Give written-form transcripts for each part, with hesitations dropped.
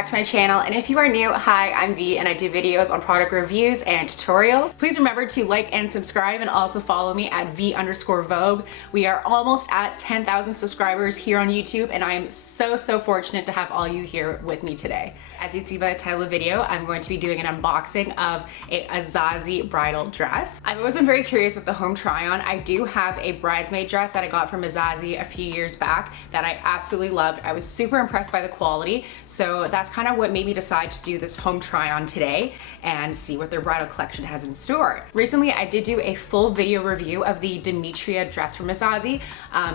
back to my channel, and if you are new, hi, I'm V and I do videos on product reviews and tutorials. Please remember to like and subscribe, and also follow me at V_Vogue. We are almost at 10,000 subscribers here on YouTube, and I am so fortunate to have all you here with me today. As you see by the title of the video, I'm going to be doing an unboxing of a Azazie Bridal dress. I've always been very curious with the home try-on. I do have a bridesmaid dress that I got from Azazie a few years back that I absolutely loved. I was super impressed by the quality, so that's kind of what made me decide to do this home try-on today and see what their bridal collection has in store. Recently, I did do a full video review of the Demetria dress from Azazie.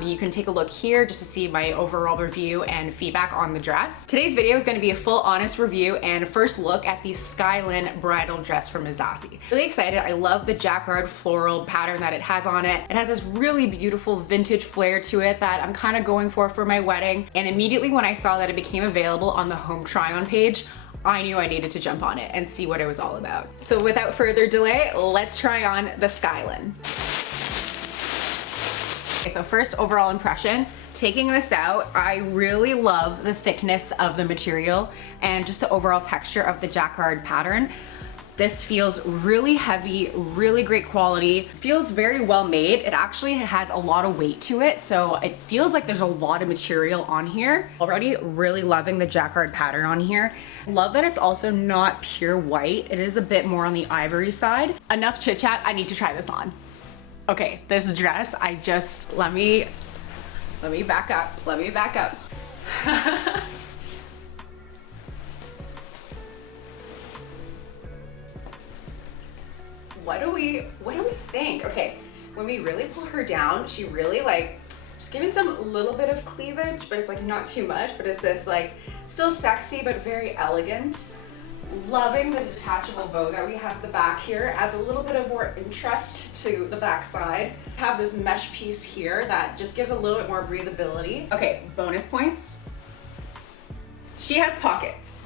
You can take a look here just to see my overall review and feedback on the dress. Today's video is going to be a full honest review and first look at the Skylin bridal dress from Azazie. Really excited. I love the Jacquard floral pattern that it has on it. It has this really beautiful vintage flair to it that I'm kind of going for my wedding. And immediately when I saw that it became available on the home try-on page, I knew I needed to jump on it and see what it was all about. So without further delay, let's try on the Skylin. Okay, so first overall impression, taking this out, I really love the thickness of the material and just the overall texture of the Jacquard pattern. This feels really heavy, really great quality, feels very well made. It actually has a lot of weight to it, so it feels like there's a lot of material on here. Already really loving the Jacquard pattern on here. Love that it's also not pure white. It is a bit more on the ivory side. Enough chit chat, I need to try this on. Okay, this dress, let me back up, What do we think? Okay, when we really pull her down, she really just giving some little bit of cleavage, but it's like not too much, but it's this still sexy, but very elegant. Loving the detachable bow that we have at the back here. Adds a little bit of more interest to the back side. Have this mesh piece here that just gives a little bit more breathability. Okay, bonus points. She has pockets.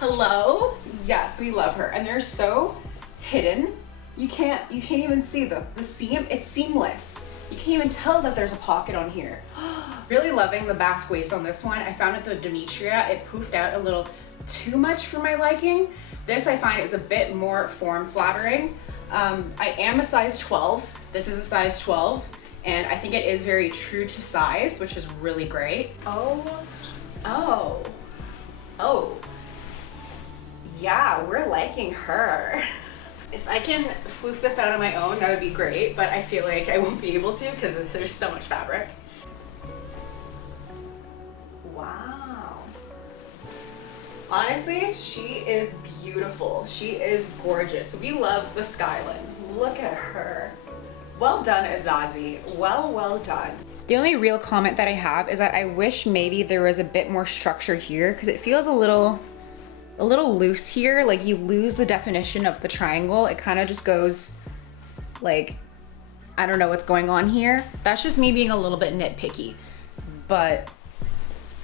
Hello? Yes, we love her. And they're so hidden. You can't even see the seam. It's seamless. You can't even tell that there's a pocket on here. Really loving the basque waist on this one. I found at the Demetria, it poofed out a little too much for my liking. This I find is a bit more form flattering. I am a size 12. This is a size 12. And I think it is very true to size, which is really great. Oh. Yeah, we're liking her. If I can floof this out on my own, that would be great, but I feel like I won't be able to because there's so much fabric. Wow. Honestly, she is beautiful. She is gorgeous. We love the Skylin. Look at her. Well done, Azazie. Well done. The only real comment that I have is that I wish maybe there was a bit more structure here because it feels a little loose here. Like you lose the definition of the triangle. It kind of just goes I don't know what's going on here. That's just me being a little bit nitpicky, but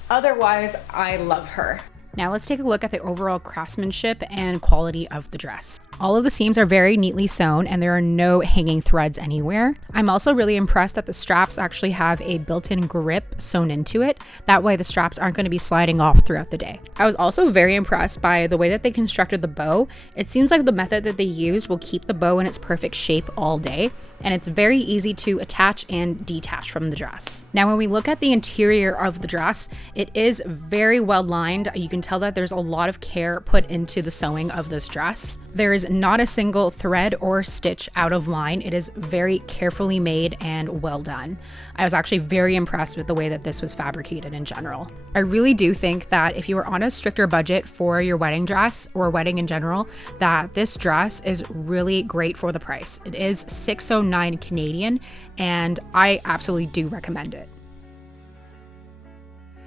otherwise I love her. Now let's take a look at the overall craftsmanship and quality of the dress. All of the seams are very neatly sewn and there are no hanging threads anywhere. I'm also really impressed that the straps actually have a built-in grip sewn into it. That way the straps aren't going to be sliding off throughout the day. I was also very impressed by the way that they constructed the bow. It seems like the method that they used will keep the bow in its perfect shape all day, and it's very easy to attach and detach from the dress. Now when we look at the interior of the dress, it is very well lined. You can tell that there's a lot of care put into the sewing of this dress. There is not a single thread or stitch out of line. It is very carefully made and well done. I was actually very impressed with the way that this was fabricated in general. I really do think that if you are on a stricter budget for your wedding dress or wedding in general, that this dress is really great for the price. It is $609 Canadian, and I absolutely do recommend it.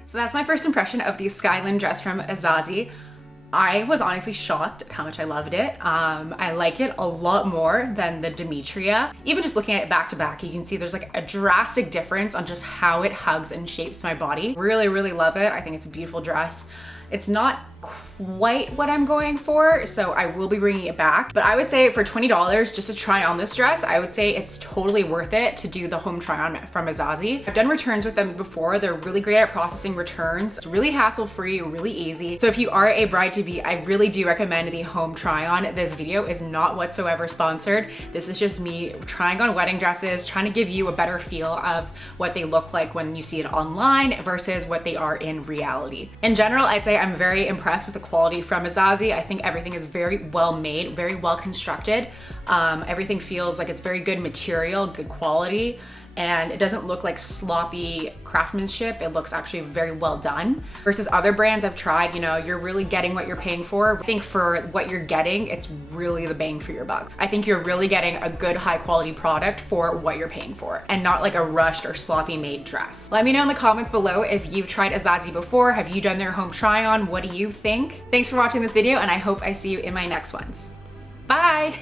So that's my first impression of the Skylin dress from Azazie. I was honestly shocked at how much I loved it. I like it a lot more than the Demetria. Even just looking at it back to back, you can see there's a drastic difference on just how it hugs and shapes my body. Really love it. I think it's a beautiful dress. It's not quite what I'm going for, so I will be bringing it back. But I would say for $20 just to try on this dress, I would say it's totally worth it to do the home try on from Azazie. I've done returns with them before. They're really great at processing returns. It's really hassle-free, really easy. So if you are a bride-to-be, I really do recommend the home try on. This video is not whatsoever sponsored. This is just me trying on wedding dresses, trying to give you a better feel of what they look like when you see it online versus what they are in reality. In general, I'd say I'm very impressed with the quality from Azazie. I think everything is very well made, very well constructed. Everything feels like it's very good material, good quality, and it doesn't look like sloppy craftsmanship. It looks actually very well done. Versus other brands I've tried, you know, you're really getting what you're paying for. I think for what you're getting, it's really the bang for your buck. I think you're really getting a good high quality product for what you're paying for, and not like a rushed or sloppy made dress. Let me know in the comments below if you've tried Azazie before. Have you done their home try on? What do you think? Thanks for watching this video, and I hope I see you in my next ones. Bye!